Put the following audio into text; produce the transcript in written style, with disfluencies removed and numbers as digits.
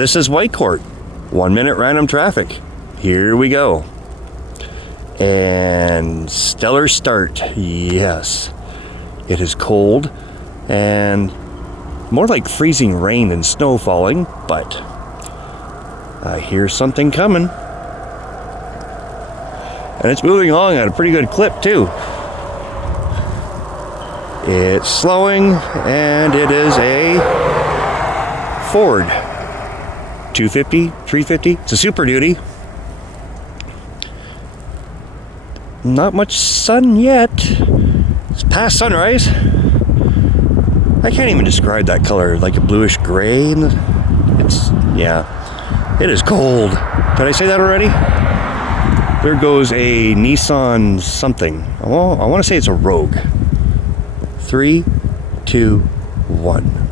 This is Whitecourt. 1 minute random traffic. Here we go. And stellar start. Yes. It is cold and more like freezing rain and snow falling, but I hear something coming. And it's moving along at a pretty good clip too. It's slowing, and it is a Ford 250, 350. It's a Super Duty. Not much sun yet. It's past sunrise. I can't even describe that color, like a bluish gray. It is cold. Did I say that already? There goes a Nissan something. Well, I want to say it's a Rogue. 3, 2, 1.